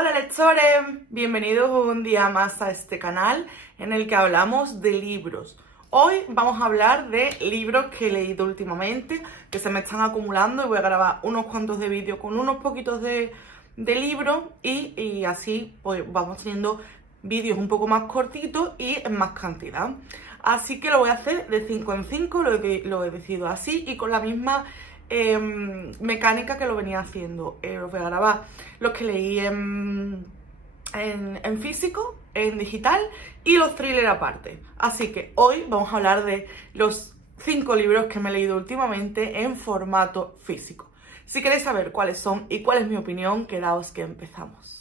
Hola lectores, bienvenidos un día más a este canal en el que hablamos de libros. Hoy vamos a hablar de libros que he leído últimamente, que se me están acumulando, y voy a grabar unos cuantos de vídeos con unos poquitos de libros y así pues vamos teniendo vídeos un poco más cortitos y en más cantidad. Así que lo voy a hacer de 5 en 5, lo he decidido así y con la misma mecánica que lo venía haciendo. Os voy a grabar los que leí en físico, en digital y los thrillers aparte. Así que hoy vamos a hablar de los 5 libros que me he leído últimamente en formato físico. Si queréis saber cuáles son y cuál es mi opinión, quedaos que empezamos.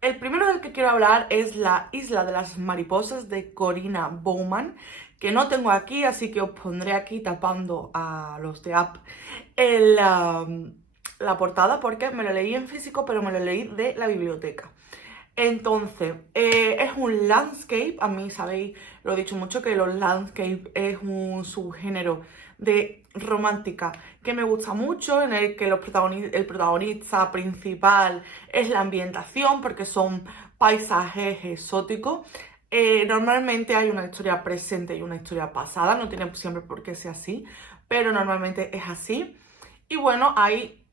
El primero del que quiero hablar es La Isla de las Mariposas de Corinna Bowman, que no tengo aquí, así que os pondré aquí tapando a los de App la portada, porque me lo leí en físico, pero me lo leí de la biblioteca. Entonces, es un landscape. A mí, sabéis, lo he dicho mucho, que los landscape es un subgénero de romántica que me gusta mucho, en el que el protagonista principal es la ambientación, porque son paisajes exóticos. Normalmente hay una historia presente y una historia pasada, no tiene siempre por qué ser así, pero normalmente es así. Y bueno, hay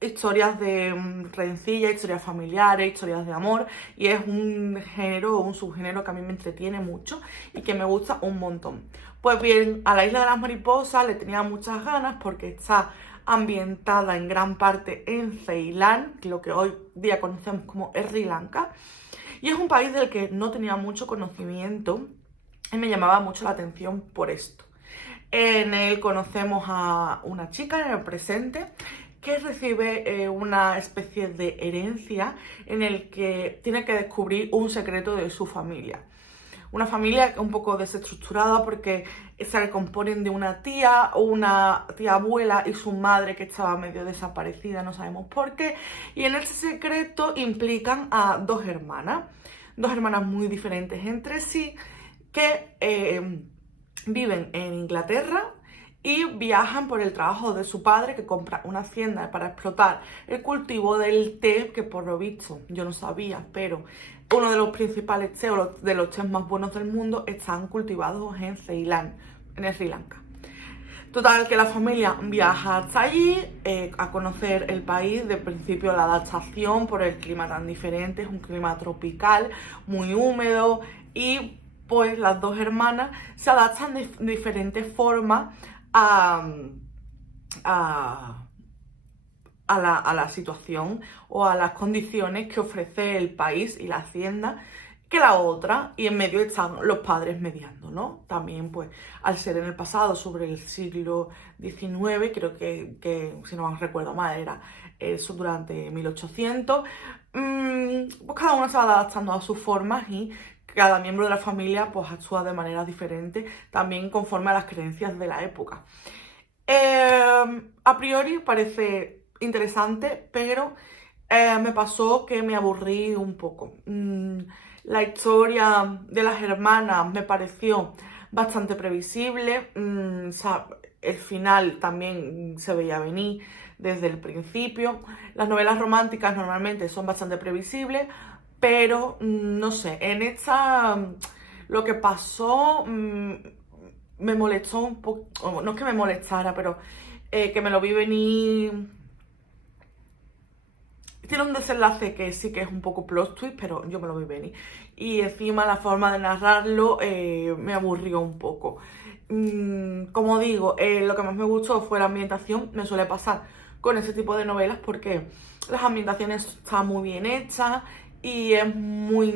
historias de rencilla, historias familiares, historias de amor, y es un género o un subgénero que a mí me entretiene mucho y que me gusta un montón. Pues bien, a La Isla de las Mariposas le tenía muchas ganas porque está ambientada en gran parte en Ceilán, lo que hoy día conocemos como Sri Lanka, y es un país del que no tenía mucho conocimiento y me llamaba mucho la atención por esto. En él conocemos a una chica en el presente que recibe una especie de herencia en el que tiene que descubrir un secreto de su familia. Una familia un poco desestructurada porque se componen de una tía abuela y su madre, que estaba medio desaparecida, no sabemos por qué. Y en ese secreto implican a dos hermanas muy diferentes entre sí, que viven en Inglaterra y viajan por el trabajo de su padre, que compra una hacienda para explotar el cultivo del té, que por lo visto, yo no sabía, pero uno de los principales tés, o de los tés más buenos del mundo, están cultivados en Ceilán, en Sri Lanka. Total, que la familia viaja hasta allí a conocer el país. De principio, la adaptación por el clima tan diferente, es un clima tropical, muy húmedo, y pues las dos hermanas se adaptan de diferentes formas a la situación o a las condiciones que ofrece el país y la hacienda que la otra, y en medio están los padres mediando, ¿no? También, pues, al ser en el pasado, sobre el siglo XIX, creo que si no recuerdo mal, era eso, durante 1800, pues cada uno se va adaptando a sus formas y cada miembro de la familia pues actúa de manera diferente, también conforme a las creencias de la época. A priori parece interesante, pero me pasó que me aburrí un poco. La historia de las hermanas me pareció bastante previsible. O sea, el final también se veía venir desde el principio. Las novelas románticas normalmente son bastante previsibles, pero no sé, en esta lo que pasó me molestó un poco, no es que me molestara, pero que me lo vi venir. Tiene un desenlace que sí que es un poco plot twist, pero yo me lo vi venir. Y encima la forma de narrarlo me aburrió un poco. Como digo, lo que más me gustó fue la ambientación. Me suele pasar con ese tipo de novelas porque las ambientaciones están muy bien hechas y es muy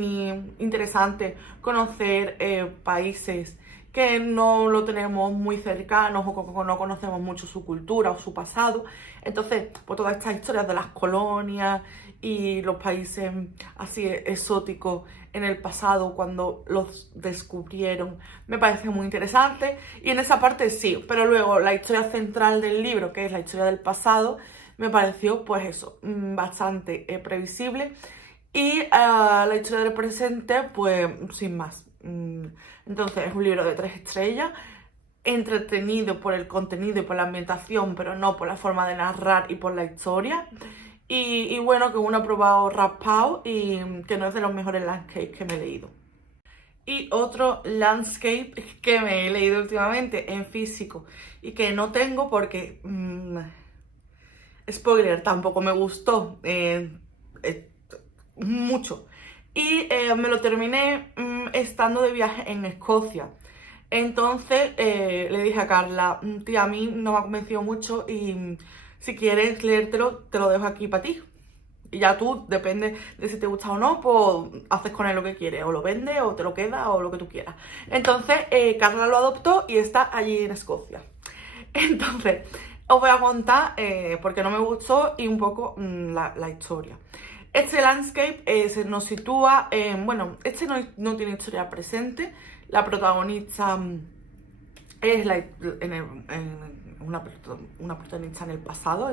interesante conocer países que no lo tenemos muy cercanos o no conocemos mucho su cultura o su pasado. Entonces, pues todas estas historias de las colonias y los países así exóticos en el pasado, cuando los descubrieron, me parece muy interesante. Y en esa parte sí, pero luego la historia central del libro, que es la historia del pasado, me pareció, pues eso, bastante previsible. Y la historia del presente, pues sin más. Entonces es un libro de 3 estrellas. entretenido por el contenido y por la ambientación, pero no por la forma de narrar y por la historia. Y bueno, que uno ha probado Raspado y que no es de los mejores landscapes que me he leído. Y otro landscape que me he leído últimamente en físico y que no tengo porque, spoiler, tampoco me gustó mucho. Y me lo terminé estando de viaje en Escocia. Entonces le dije a Carla, tía, a mí no me ha convencido mucho y si quieres leértelo, te lo dejo aquí para ti. Y ya tú, depende de si te gusta o no, pues haces con él lo que quieres, o lo vendes, o te lo quedas, o lo que tú quieras. Entonces, Carla lo adoptó y está allí en Escocia. Entonces, os voy a contar por qué no me gustó y un poco la historia. Este landscape nos sitúa en, bueno, este no tiene historia presente. La protagonista es una protagonista en el pasado,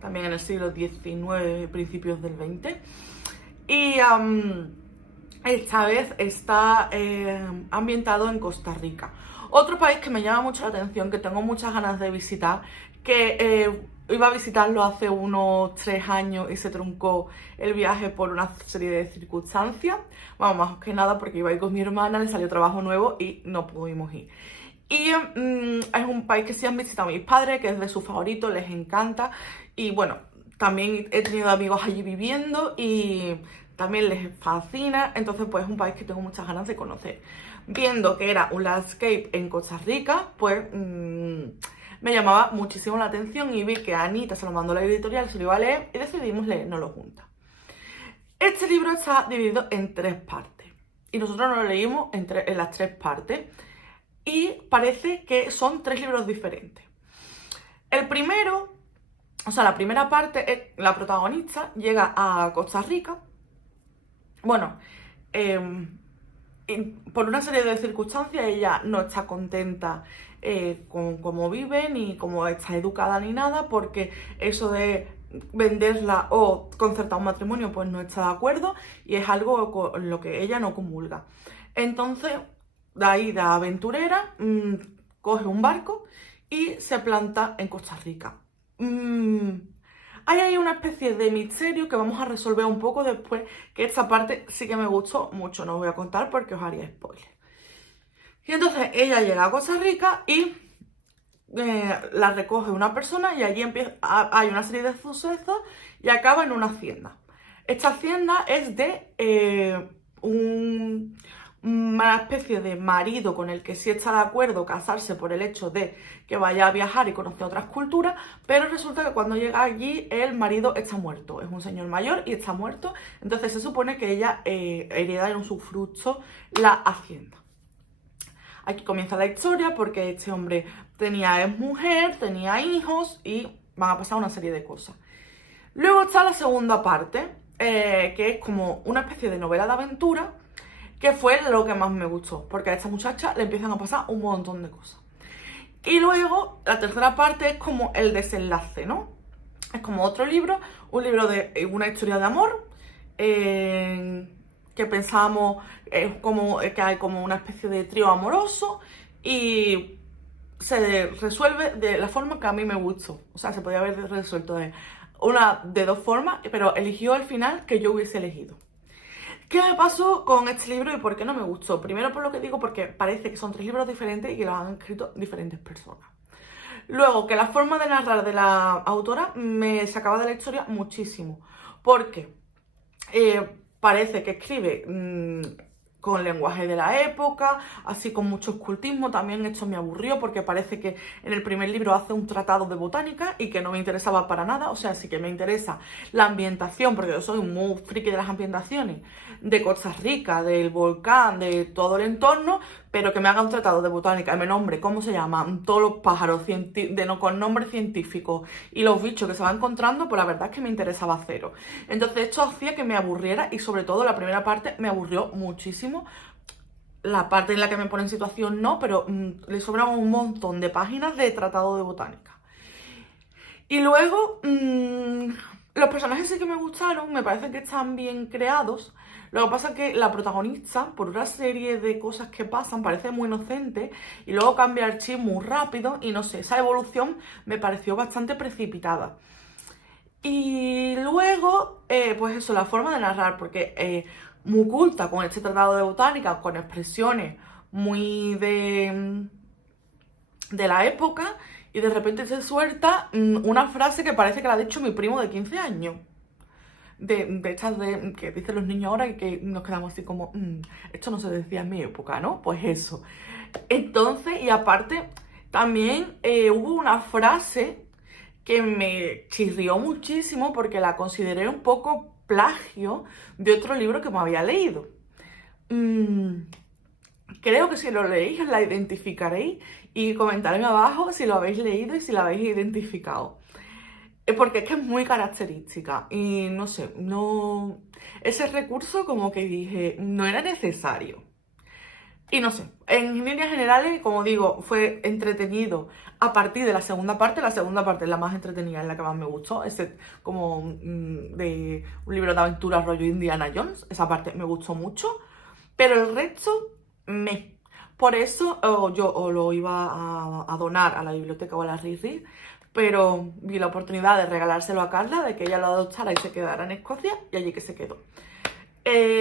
también en el siglo XIX, principios del XX. Y esta vez está ambientado en Costa Rica. Otro país que me llama mucho la atención, que tengo muchas ganas de visitar, que iba a visitarlo hace unos 3 años y se truncó el viaje por una serie de circunstancias. Vamos, más que nada porque iba a ir con mi hermana, le salió trabajo nuevo y no pudimos ir. Y es un país que sí han visitado mis padres, que es de sus favoritos, les encanta. Y bueno, también he tenido amigos allí viviendo y también les fascina. Entonces pues es un país que tengo muchas ganas de conocer. Viendo que era un landscape en Costa Rica, pues me llamaba muchísimo la atención y vi que a Anita se lo mandó la editorial, se lo iba a leer y decidimos leérnoslo juntas. Este libro está dividido en 3 partes y nosotros nos lo leímos en las 3 partes. Y parece que son 3 libros diferentes. El primero, o sea, la primera parte es la protagonista llega a Costa Rica. Bueno, por una serie de circunstancias ella no está contenta con cómo vive, ni cómo está educada, ni nada, porque eso de venderla o concertar un matrimonio pues no está de acuerdo y es algo con lo que ella no comulga. Entonces, de ahí de aventurera, coge un barco y se planta en Costa Rica. Hay ahí una especie de misterio que vamos a resolver un poco después, que esta parte sí que me gustó mucho, no os voy a contar porque os haría spoiler. Y entonces ella llega a Costa Rica y la recoge una persona y allí hay una serie de sucesos y acaba en una hacienda. Esta hacienda es de una especie de marido con el que sí está de acuerdo casarse por el hecho de que vaya a viajar y conocer otras culturas, pero resulta que cuando llega allí el marido está muerto, es un señor mayor y está muerto, entonces se supone que ella hereda en usufructo la hacienda. Aquí comienza la historia porque este hombre es mujer, tenía hijos y van a pasar una serie de cosas. Luego está la segunda parte, que es como una especie de novela de aventura, que fue lo que más me gustó, porque a esta muchacha le empiezan a pasar un montón de cosas. Y luego, la tercera parte es como el desenlace, ¿no? Es como otro libro, un libro de una historia de amor, que pensábamos como que hay como una especie de trío amoroso y se resuelve de la forma que a mí me gustó. O sea, se podía haber resuelto de 2 formas, pero eligió el final que yo hubiese elegido. ¿Qué me pasó con este libro y por qué no me gustó? Primero por lo que digo, porque parece que son 3 libros diferentes y que los han escrito diferentes personas. Luego, que la forma de narrar de la autora me sacaba de la historia muchísimo, porque parece que escribe con lenguaje de la época, así con mucho ocultismo. También esto me aburrió porque parece que en el primer libro hace un tratado de botánica y que no me interesaba para nada. O sea, sí que me interesa la ambientación, porque yo soy muy friki de las ambientaciones, de Costa Rica, del volcán, de todo el entorno, pero que me haga un tratado de botánica y me nombre cómo se llaman todos los pájaros con nombre científico y los bichos que se van encontrando, pues la verdad es que me interesaba cero. Entonces esto hacía que me aburriera y sobre todo la primera parte me aburrió muchísimo. La parte en la que me pone en situación no, pero le sobran un montón de páginas de tratado de botánica. Y luego Los personajes sí que me gustaron, me parece que están bien creados. Lo que pasa es que la protagonista, por una serie de cosas que pasan, parece muy inocente y luego cambia el chip muy rápido y no sé, esa evolución me pareció bastante precipitada. Y luego, pues eso, la forma de narrar, porque muy culta con este tratado de botánica, con expresiones muy de la época, y de repente se suelta una frase que parece que la ha dicho mi primo de 15 años. De estas que dicen los niños ahora y que nos quedamos así como, esto no se decía en mi época, ¿no? Pues eso. Entonces, y aparte, también hubo una frase que me chirrió muchísimo porque la consideré un poco plagio de otro libro que me había leído. Creo que si lo leéis la identificaréis y comentadme abajo si lo habéis leído y si la habéis identificado. Porque es que es muy característica y no sé, no... Ese recurso como que dije, no era necesario. Y no sé, en líneas generales, como digo, fue entretenido a partir de la segunda parte es la más entretenida, es la que más me gustó, es como de un libro de aventuras rollo Indiana Jones, esa parte me gustó mucho, pero el resto, me. Por eso yo lo iba a donar a la biblioteca o a la Riri, pero vi la oportunidad de regalárselo a Carla, de que ella lo adoptara y se quedara en Escocia, y allí que se quedó.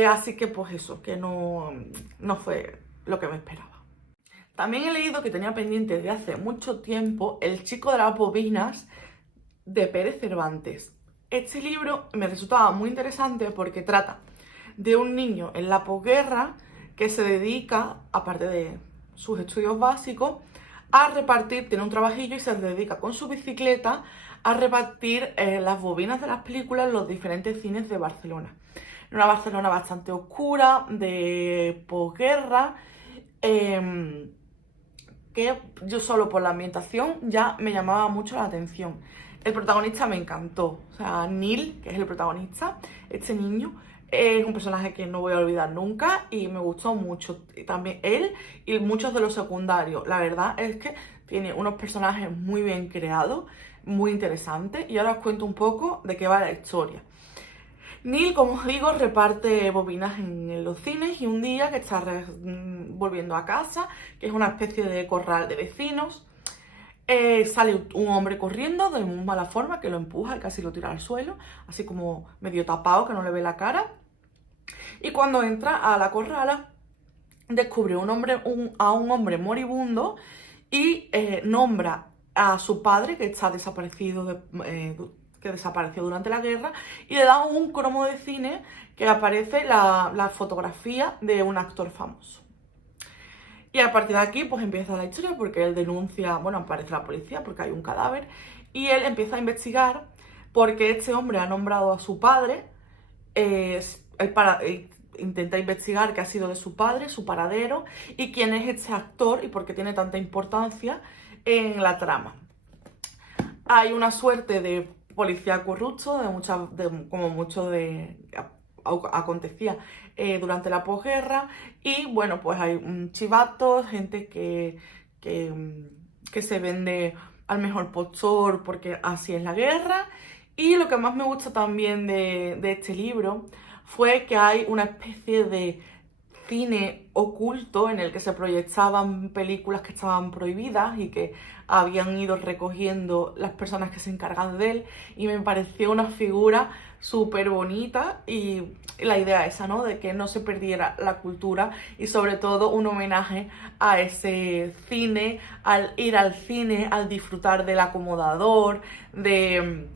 Así que pues eso, que no fue lo que me esperaba. También he leído que tenía pendiente de hace mucho tiempo El chico de las bobinas de Pérez Cervantes. Este libro me resultaba muy interesante porque trata de un niño en la posguerra que se dedica, aparte de sus estudios básicos, a repartir, tiene un trabajillo y se dedica con su bicicleta a repartir las bobinas de las películas en los diferentes cines de Barcelona. Una Barcelona bastante oscura, de posguerra, que yo solo por la ambientación ya me llamaba mucho la atención. El protagonista me encantó, o sea, Neil, que es el protagonista, este niño, es un personaje que no voy a olvidar nunca y me gustó mucho. Y también él y muchos de los secundarios. La verdad es que tiene unos personajes muy bien creados, muy interesantes, y ahora os cuento un poco de qué va la historia. Neil, como os digo, reparte bobinas en los cines y un día que está volviendo a casa, que es una especie de corral de vecinos, sale un hombre corriendo de muy mala forma que lo empuja y casi lo tira al suelo, así como medio tapado, que no le ve la cara. Y cuando entra a la corrala, descubre a un hombre moribundo y nombra a su padre, que está desaparecido que desapareció durante la guerra, y le da un cromo de cine que aparece la fotografía de un actor famoso. Y a partir de aquí pues empieza la historia porque él denuncia, bueno, aparece la policía porque hay un cadáver y él empieza a investigar porque este hombre ha nombrado a su padre, intenta investigar qué ha sido de su padre, su paradero y quién es este actor y por qué tiene tanta importancia en la trama. Hay una suerte de policía corrupto, como mucho acontecía durante la posguerra, y bueno, pues hay chivatos, gente que se vende al mejor postor porque así es la guerra. Y lo que más me gusta también de este libro fue que hay una especie de cine oculto en el que se proyectaban películas que estaban prohibidas y que habían ido recogiendo las personas que se encargan de él, y me pareció una figura súper bonita y la idea esa, ¿no? De que no se perdiera la cultura y sobre todo un homenaje a ese cine, al ir al cine, al disfrutar del acomodador, de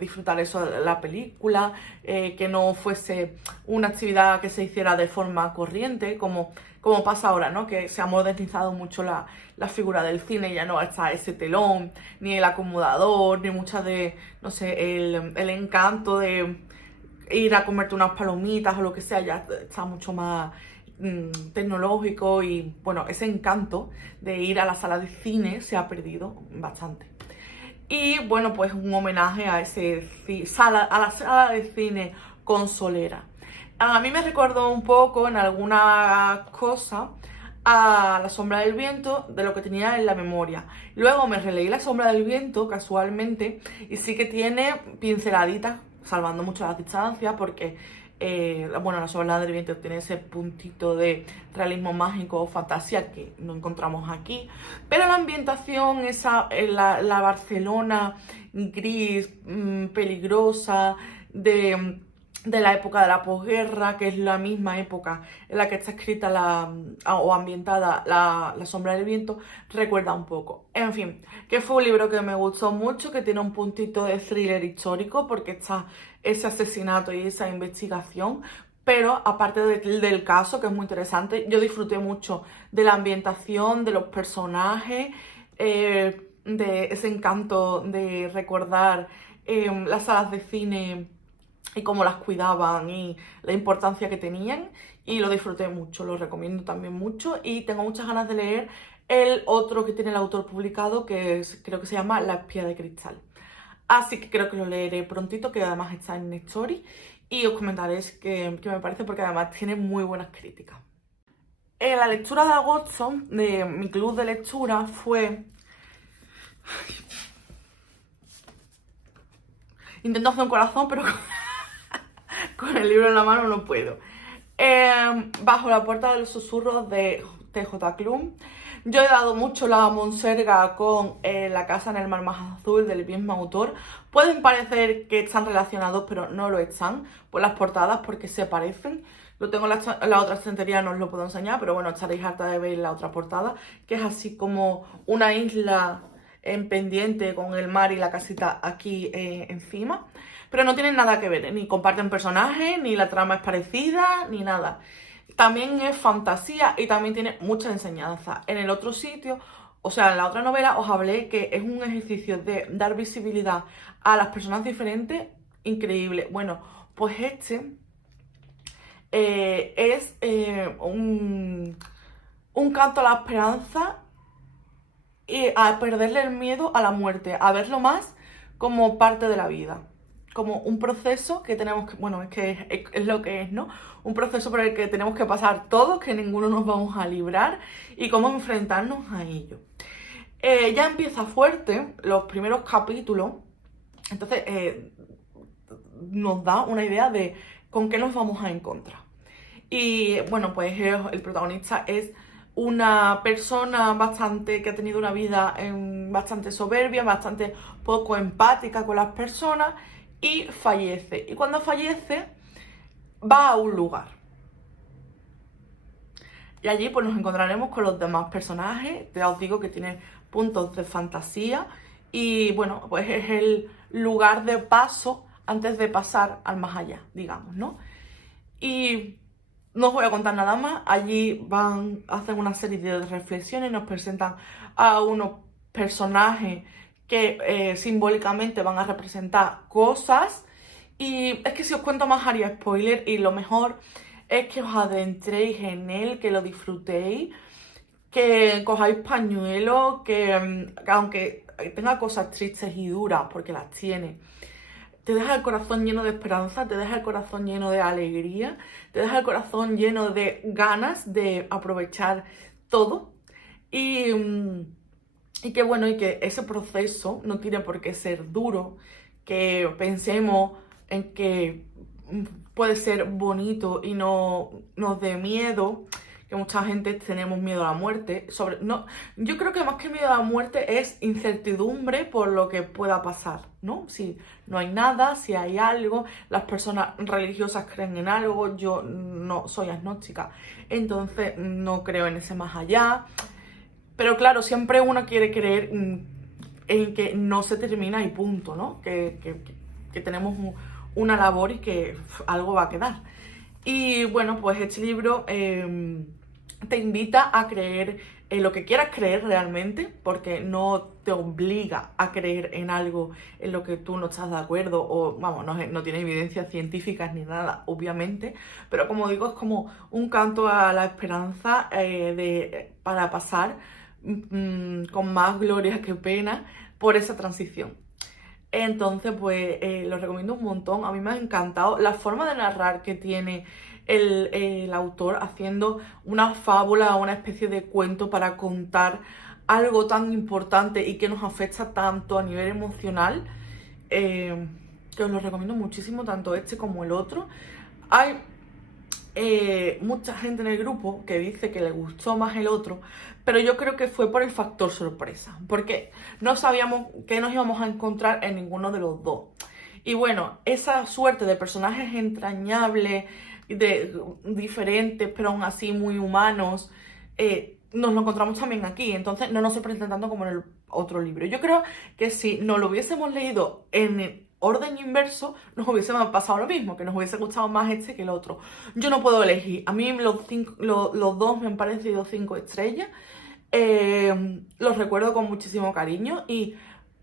disfrutar eso de la película, que no fuese una actividad que se hiciera de forma corriente, como pasa ahora, ¿no? Que se ha modernizado mucho la figura del cine, ya no está ese telón, ni el acomodador, ni mucha no sé, el encanto de ir a comerte unas palomitas o lo que sea, ya está mucho más tecnológico y, bueno, ese encanto de ir a la sala de cine se ha perdido bastante. Y bueno, pues un homenaje a la sala de cine consolera. A mí me recordó un poco en alguna cosa a La sombra del viento de lo que tenía en la memoria. Luego me releí La sombra del viento casualmente y sí que tiene pinceladitas, salvando mucho las distancias, porque bueno, La sombra del viento tiene ese puntito de realismo mágico o fantasía que no encontramos aquí, pero la ambientación, la Barcelona gris, peligrosa, de la época de la posguerra, que es la misma época en la que está escrita o ambientada la sombra del viento, recuerda un poco. En fin, que fue un libro que me gustó mucho, que tiene un puntito de thriller histórico, porque está ese asesinato y esa investigación, pero aparte del caso, que es muy interesante, yo disfruté mucho de la ambientación, de los personajes, de ese encanto de recordar las salas de cine y cómo las cuidaban y la importancia que tenían, y lo disfruté mucho, lo recomiendo también mucho, y tengo muchas ganas de leer el otro que tiene el autor publicado, creo que se llama La espía de cristal. Así que creo que lo leeré prontito, que además está en Story, y os comentaré qué me parece, porque además tiene muy buenas críticas. La lectura de agosto de mi club de lectura fue... Intento hacer un corazón, pero con el libro en la mano no puedo. Bajo la puerta de los susurros de TJ Klum. Yo he dado mucho la monserga con La casa en el mar más azul, del mismo autor. Pueden parecer que están relacionados, pero no lo están por las portadas, porque se parecen. Lo tengo en la otra estantería, no os lo puedo enseñar, pero bueno, estaréis harta de ver la otra portada, que es así como una isla en pendiente con el mar y la casita aquí encima. Pero no tienen nada que ver, ni comparten personajes, ni la trama es parecida, ni nada. También es fantasía y también tiene mucha enseñanza. En el otro sitio, o sea, en la otra novela, os hablé que es un ejercicio de dar visibilidad a las personas diferentes increíble. Bueno, pues este es un canto a la esperanza y a perderle el miedo a la muerte, a verlo más como parte de la vida, como un proceso que tenemos que, bueno, es lo que es, ¿no? Un proceso por el que tenemos que pasar todos, que ninguno nos vamos a librar, y cómo enfrentarnos a ello. Ya empieza fuerte los primeros capítulos, entonces nos da una idea de con qué nos vamos a encontrar. Y bueno, pues el protagonista es una persona que ha tenido una vida bastante soberbia, bastante poco empática con las personas, y fallece. Y cuando fallece, va a un lugar. Y allí pues nos encontraremos con los demás personajes. Ya os digo que tiene puntos de fantasía. Y bueno, pues es el lugar de paso antes de pasar al más allá, digamos, ¿no? Y no os voy a contar nada más. Allí hacen una serie de reflexiones, nos presentan a unos personajes que simbólicamente van a representar cosas. Y es que si os cuento más haría spoiler, y lo mejor es que os adentréis en él, que lo disfrutéis, que cojáis pañuelos, que aunque tenga cosas tristes y duras, porque las tiene, te deja el corazón lleno de esperanza, te deja el corazón lleno de alegría, te deja el corazón lleno de ganas de aprovechar todo. Y que bueno, y que ese proceso no tiene por qué ser duro, que pensemos en que puede ser bonito y no nos dé miedo, que mucha gente tenemos miedo a la muerte. Yo creo que más que miedo a la muerte es incertidumbre por lo que pueda pasar, ¿no? Si no hay nada, si hay algo, las personas religiosas creen en algo, yo no soy agnóstica, entonces no creo en ese más allá. Pero claro, siempre uno quiere creer en que no se termina y punto, ¿no? Que tenemos una labor y que algo va a quedar. Y bueno, pues este libro te invita a creer en lo que quieras creer realmente, porque no te obliga a creer en algo en lo que tú no estás de acuerdo, o vamos, no tiene evidencias científicas ni nada, obviamente, pero como digo, es como un canto a la esperanza para pasar con más gloria que pena por esa transición. Entonces, pues lo recomiendo un montón. A mí me ha encantado la forma de narrar que tiene el autor haciendo una fábula, una especie de cuento para contar algo tan importante y que nos afecta tanto a nivel emocional, que os lo recomiendo muchísimo, tanto este como el otro. Hay mucha gente en el grupo que dice que le gustó más el otro, pero yo creo que fue por el factor sorpresa, porque no sabíamos que nos íbamos a encontrar en ninguno de los dos. Y bueno, esa suerte de personajes entrañables, diferentes, pero aún así muy humanos, nos lo encontramos también aquí. Entonces no nos sorprende tanto como en el otro libro. Yo creo que si nos lo hubiésemos leído en el orden inverso, nos hubiese pasado lo mismo, que nos hubiese gustado más este que el otro. Yo no puedo elegir. A mí los dos me han parecido 5 estrellas. Los recuerdo con muchísimo cariño y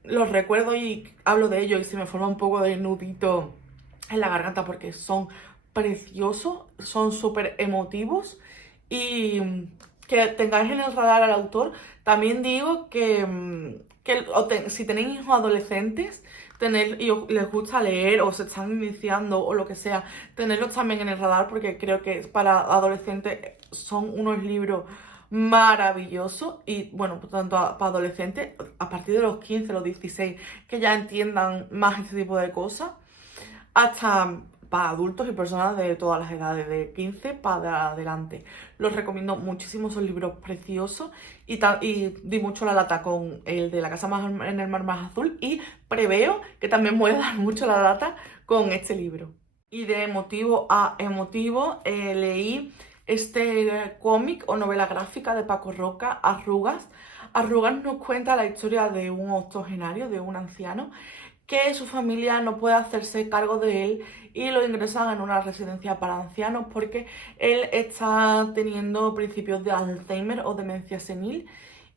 los recuerdo y hablo de ellos y se me forma un poco de nudito en la garganta porque son preciosos, son súper emotivos. Y que tengáis en el radar al autor. También digo que si tenéis hijos adolescentes y les gusta leer o se están iniciando o lo que sea, tenerlos también en el radar porque creo que para adolescentes son unos libros maravillosos. Y bueno, por tanto para adolescentes a partir de los 15, los 16, que ya entiendan más este tipo de cosas, hasta para adultos y personas de todas las edades, de 15 para adelante. Los recomiendo muchísimo, son libros preciosos y di mucho la lata con el de La casa en el mar más azul y preveo que también voy a dar mucho la lata con este libro. Y de emotivo a emotivo leí este cómic o novela gráfica de Paco Roca, Arrugas. Arrugas nos cuenta la historia de un octogenario, de un anciano, que su familia no puede hacerse cargo de él y lo ingresan en una residencia para ancianos porque él está teniendo principios de Alzheimer o demencia senil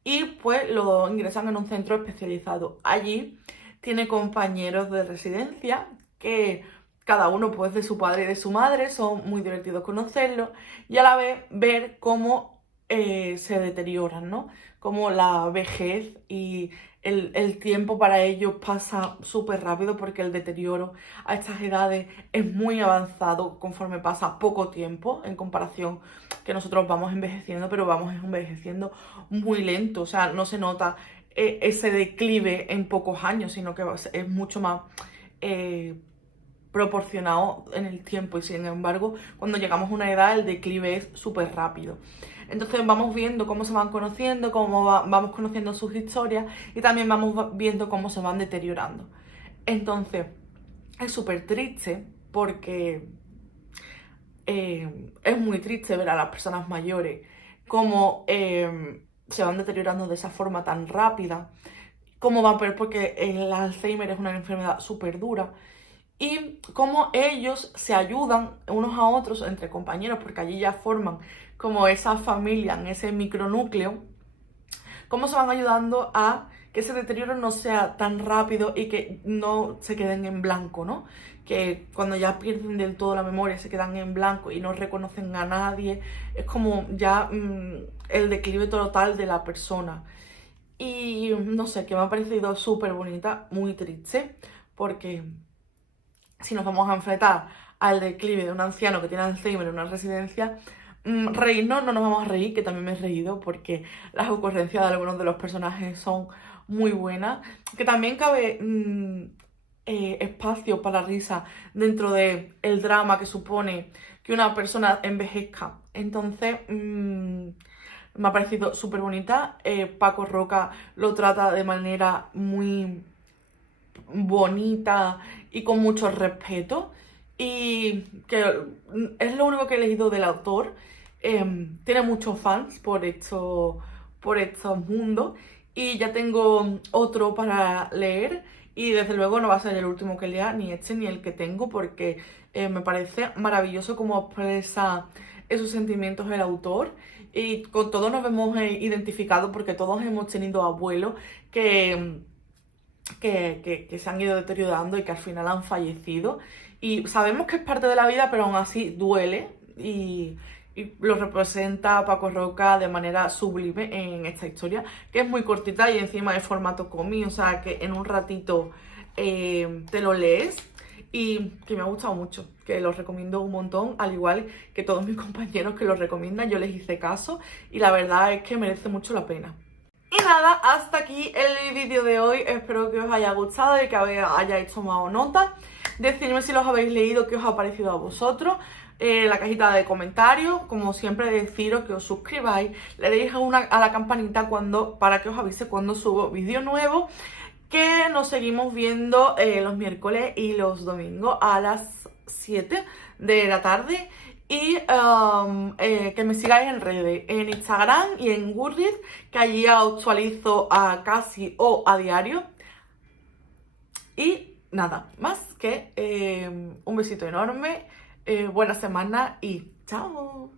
y pues lo ingresan en un centro especializado. Allí tiene compañeros de residencia que cada uno pues de su padre y de su madre, son muy divertidos conocerlos y a la vez ver cómo se deterioran, ¿no? Cómo la vejez y el tiempo para ellos pasa súper rápido porque el deterioro a estas edades es muy avanzado conforme pasa poco tiempo en comparación que nosotros vamos envejeciendo, pero vamos envejeciendo muy lento, o sea, no se nota ese declive en pocos años, sino que es mucho más proporcionado en el tiempo y sin embargo cuando llegamos a una edad el declive es súper rápido. Entonces vamos viendo cómo se van conociendo, vamos conociendo sus historias y también vamos viendo cómo se van deteriorando. Entonces es súper triste porque es muy triste ver a las personas mayores cómo se van deteriorando de esa forma tan rápida, cómo van a ver porque el Alzheimer es una enfermedad súper dura. Y cómo ellos se ayudan unos a otros entre compañeros, porque allí ya forman como esa familia, en ese micronúcleo, cómo se van ayudando a que ese deterioro no sea tan rápido y que no se queden en blanco, ¿no? Que cuando ya pierden del todo la memoria se quedan en blanco y no reconocen a nadie, es como ya el declive total de la persona. Y no sé, que me ha parecido súper bonita, muy triste, porque si nos vamos a enfrentar al declive de un anciano que tiene Alzheimer en una residencia, reírnos no nos vamos a reír, que también me he reído porque las ocurrencias de algunos de los personajes son muy buenas, que también cabe espacio para la risa dentro del drama que supone que una persona envejezca. Entonces me ha parecido súper bonita. Paco Roca lo trata de manera muy bonita y con mucho respeto y que es lo único que he leído del autor. Tiene muchos fans por estos mundos y ya tengo otro para leer y desde luego no va a ser el último que lea, ni este ni el que tengo, porque me parece maravilloso cómo expresa esos sentimientos el autor y con todos nos vemos identificados porque todos hemos tenido abuelos que se han ido deteriorando y que al final han fallecido. Y sabemos que es parte de la vida, pero aún así duele y lo representa Paco Roca de manera sublime en esta historia, que es muy cortita y encima es formato cómic, o sea que en un ratito te lo lees. y que me ha gustado mucho, que los recomiendo un montón, al igual que todos mis compañeros que los recomiendan, yo les hice caso y la verdad es que merece mucho la pena. Y nada, hasta aquí el vídeo de hoy, espero que os haya gustado y que hayáis tomado nota. Decidme si los habéis leído, qué os ha parecido a vosotros. La cajita de comentarios, como siempre deciros que os suscribáis, le deis a la campanita para que os avise cuando subo vídeo nuevo, que nos seguimos viendo los miércoles y los domingos a las 7 de la tarde. Y que me sigáis en redes, en Instagram y en Goodreads, que allí actualizo a casi o a diario. Y nada más que un besito enorme, buena semana y chao.